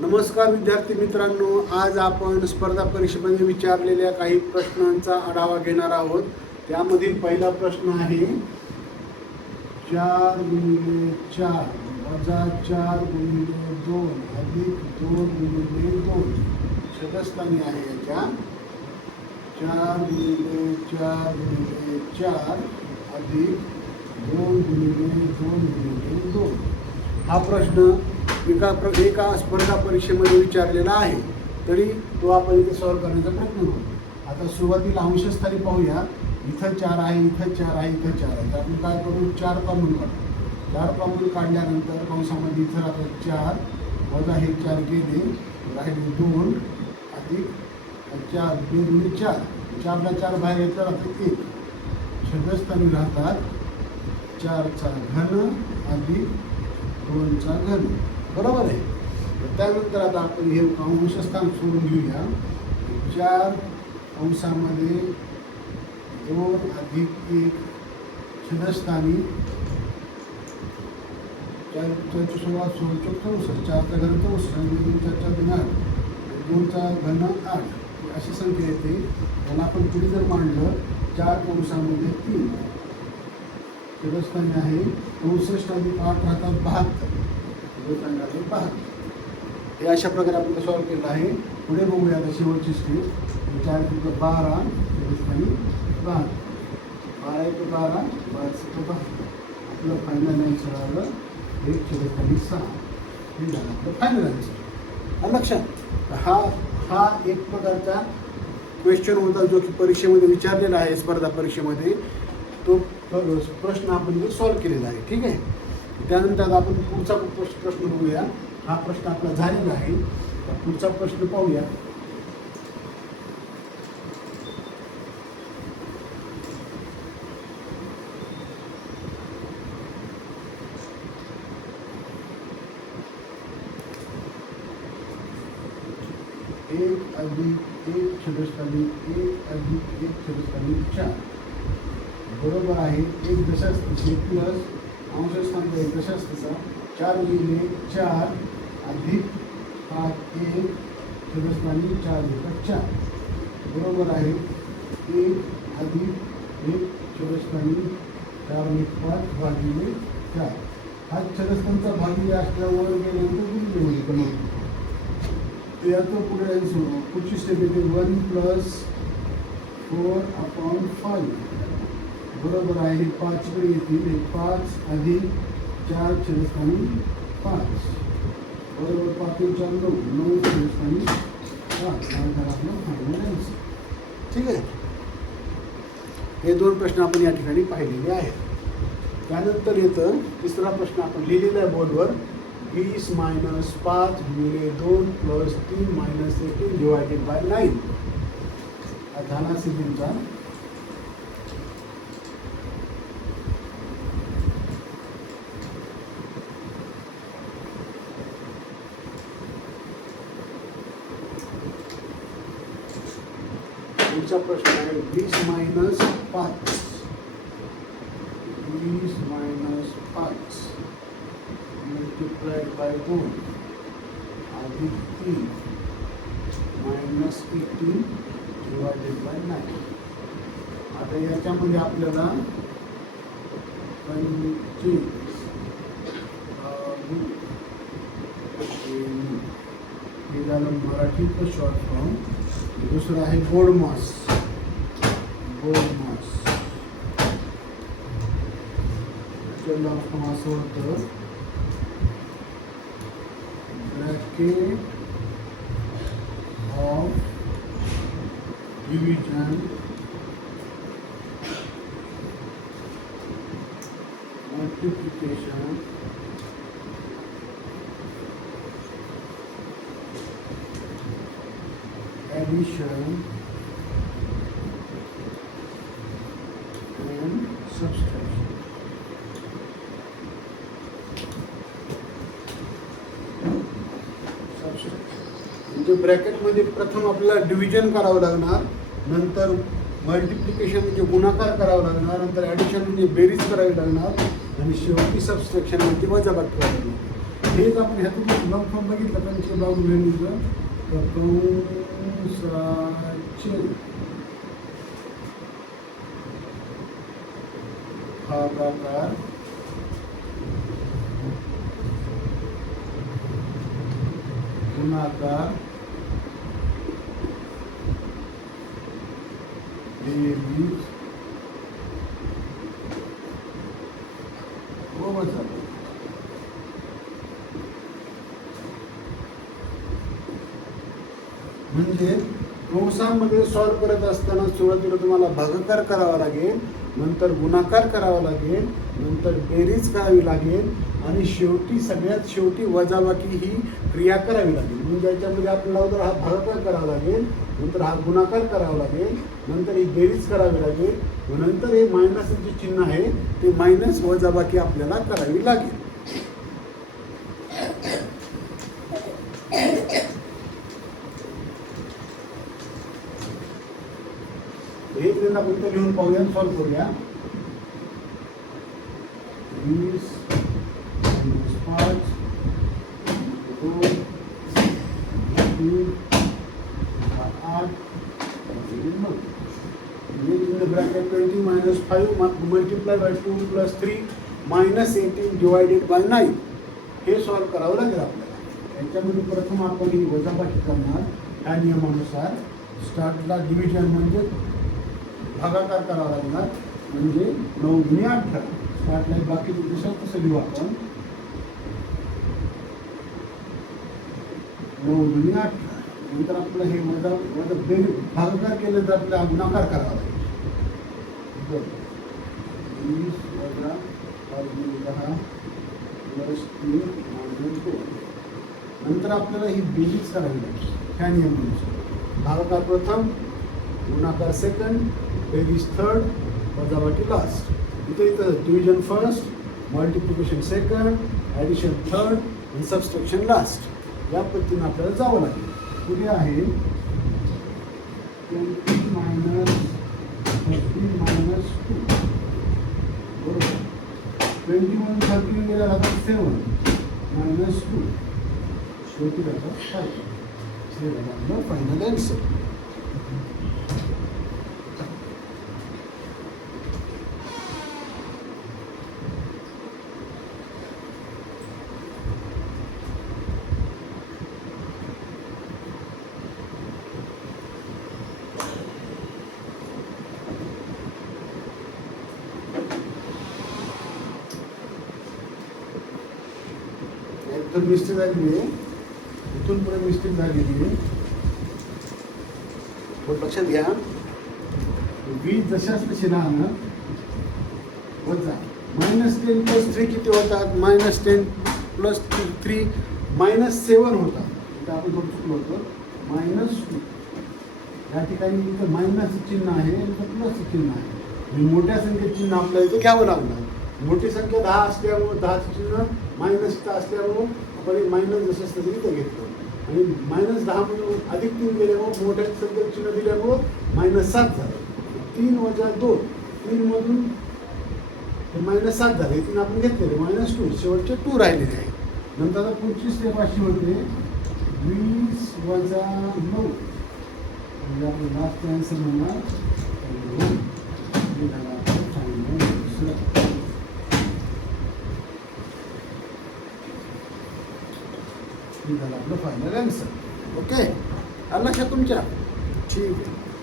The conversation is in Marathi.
नमस्कार विद्यार्थी मित्रांनो, आज आपण स्पर्धा परीक्षेमध्ये विचारलेल्या काही प्रश्नांचा आढावा घेणार आहोत. त्यामधील पहिला प्रश्न आहे 4 गुणिले 4 वजा 4 गुणिले 2 अधिक 2 गुणिले 2 छेदस्थानी आहे. याच्या 4 गुणिले 4 गुणिले 4 अधिक 2 गुणिले 2 गुणिले 2 हा प्रश्न एका स्पर्धा परीक्षेमध्ये विचारलेला आहे. तरी तो आपण इथे सॉल्व्ह करण्याचा प्रयत्न करू. आता सुरुवातीला अंशस्थानी पाहूया. इथं 4 आहे, इथं 4 आहे, इथं 4 आहे. तर आपण काय करू, 4 कॉमन काढू. 4 कॉमन काढल्यानंतर कंसामध्ये इथं राहतात 4 वजा हे 4 गेले, राहिले 2 अधिक 4 2 4 4ला 4 बाहेर येतं राहतात 1. छेदस्थानी राहतात 4चा घन अधिक 2चा घन. बरोबर आहे. त्यानंतर आता आपण हे अंशस्थान सोडून घेऊया. 4 अंशामध्ये 2 अधिक 1 छेदस्थानी 4 16 16 64 4चा घन 64 4चा घन 8 2चा घन 8 अशी संख्या येते. त्याला आपण पुढे जर मांडलं 4 अंशामध्ये 3 छेदस्थानी आहे 64 अधिक 8 राहतात 72 हे अशा प्रकारे आपण सॉल्व्ह केलं आहे. पुढे बघूया आता शेवटची स्टेज. 4 × 12 छेदस्थानी 12 12 × 12 12 × 12 आपलं फायनल आन्सर आलं 1 छेदस्थानी 6. हे झालं आपलं फायनल आन्सर. लक्षात हा एक प्रकारचा क्वेश्चन होता जो की परीक्षेमध्ये विचारलेला आहे. स्पर्धा परीक्षेमध्ये तो प्रश्न आपण सॉल्व्ह केलेला आहे. ठीक आहे. त्यानंतर आपण पुढचा प्रश्न बघूया. हा प्रश्न आपला झालेला आहे. पुढचा प्रश्न पाहूया. एक अधिक 1 छेदस्थानी 1 अधिक 1 छेदस्थानी 4 बरोबर आहे 1 दशांश प्लस अंशस्थानी 1 दशांश 4 गुणिले 4 अधिक 5 1 छेदस्थानी 4 4 बरोबर आहे 1 अधिक 1 छेदस्थानी 4 5 भागिले 4. हा छेदस्थानचा भागिले असल्यावर गेल्यानंतर गुणिले होईल बनवतो. याचं पुढे पुढची स्टेप येते 1 + 4/5 बरोबर आहे 5 कडे येतील 5 अधिक 4 छेदस्थानी 5 बरोबर 5 × 4 9 छेदस्थानी 5 हा आपला फायनल आन्सर. ठीक आहे. हे दोन प्रश्न आपण या ठिकाणी पाहिलेले आहेत. त्यानंतर येतं तिसरा प्रश्न आपण लिहिलेला आहे बोर्डवर. 20 - 5 गुणिले 2 + 3 - 18 डिवायडेड बाय 9 हा झाला सिद्धिंचा. पुढचा प्रश्न आहे 20 - 5 20 - 5 मल्टिप्लाइड बाय 2 अधिक 3 - 18 डिवायडेड बाय 9. आता याच्यामध्ये आपल्याला 25 हे झालं मराठीचं शॉर्ट फॉर्म. दुसरं आहे बोर्डमास. लॉंग फॉर्म असं होतं bracket of division multiplication addition and subtraction. म्हणजे ब्रॅकेटमध्ये प्रथम आपल्याला डिव्हिजन करावं लागणार, नंतर मल्टिप्लिकेशन म्हणजे गुणाकार करावा लागणार, नंतर ॲडिशन म्हणजे बेरीज करावी लागणार आणि शेवटी सबस्ट्रॅक्शन म्हणजे वजाबाकी करावी लागणार. हेच आपण ह्यातून लॉंग फॉर्म बघितलं कंचे बाजू व्हॅल्यूचं तर कंसाचे भागाकार गुणाकार बेरीज व वजाबाकी. म्हणजे कंसामध्ये सॉल्व करत असताना सुरुवातीला तुम्हाला भागाकार करावा लागेल, नंतर गुणाकार करावा लागेल, नंतर बेरीज करावी लागेल आणि शेवटी सगळ्यात शेवटी वजाबाकी ही क्रिया करावी लागेल. म्हणजे याच्यामध्ये आपल्याला अगोदर हा भागाकार करावा लागेल, नंतर हा गुणाकार करावा लागेल, नंतर ही बेरीज करावी लागेल व नंतर हे मायनस जे चिन्ह आहे ते मायनस वजाबाकी आपल्याला करावी लागेल. हे आपण तर लिहून पाहूया, सॉल्व करूया. 20 - 5 2 3 8 in the bracket 20 minus 5 multiplied by 2 plus 3 minus 18 divided by 9. हे सॉल्व करावं लागेल आपल्याला. याच्यामध्ये प्रथम आपण ही वजाबाकी करणार त्या नियमानुसार. स्टार्टला डिव्हिजन म्हणजे भागाकार करावा लागणार, म्हणजे 9 × 18. स्टार्टला बाकीचे दिशा कसं लिहू आपण 9 × 18. नंतर आपल्याला हे वजा भागाकार केल्यानंतर आपल्याला गुणाकार करावा लागेल. 20 - 5 × 10 + 3 - 2. नंतर आपल्याला ही बेरीज करावी लागेल ह्या नियमानुसार. भागाकार प्रथम, गुणाकार सेकंड, बेरीज थर्ड, वजाबाकी लास्ट. इथं division first, multiplication second, addition third आणि सबस्ट्रॅक्शन लास्ट. या पद्धतीने आपल्याला जावं लागेल. पुढे आहे 20 - 13 - 2 बरोबर. 21 13 गेला जातात 7 - 2 शेवटी जातात 5. हे आपलं फायनल आन्सर. मिस्टेक झालेली आहे, इथून पुढे मिस्टेक झालेली आहे. लक्षात घ्या, 20 जशाच तशी राहणं वजा -10 + 3 किती होतात? -10 + 3 -7 होतात. इथं आपण थोडं चुकलो होतं. -2 या ठिकाणी इथं मायनसचं चिन्ह आहे, इथं प्लसचं चिन्ह आहे. मोठ्या संख्येचं चिन्ह आपल्याला इथं घ्यावं लागणार. मोठी संख्या 10 असल्यामुळं 10चं चिन्ह मायनस इथं असल्यामुळं आपण मायनस जसं असतं इथं घेतलं आणि -10 म्हणून +3 गेल्यामुळं मोठ्या संख्येचं चिन्ह दिल्यामुळं -7 झालं. 3 - 2 3 मधून -7 झाले. 3 आपण घेतलेले -2 शेवटचे 2 राहिलेले आहे. नंतर आता पुढची स्टेप अशी होते 20 - 9 म्हणजे आपण लास्ट आन्सर म्हणणार. झालं आपलं फायनल आन्सर. ओके, आलं लक्षात तुमच्या? ठीक आहे.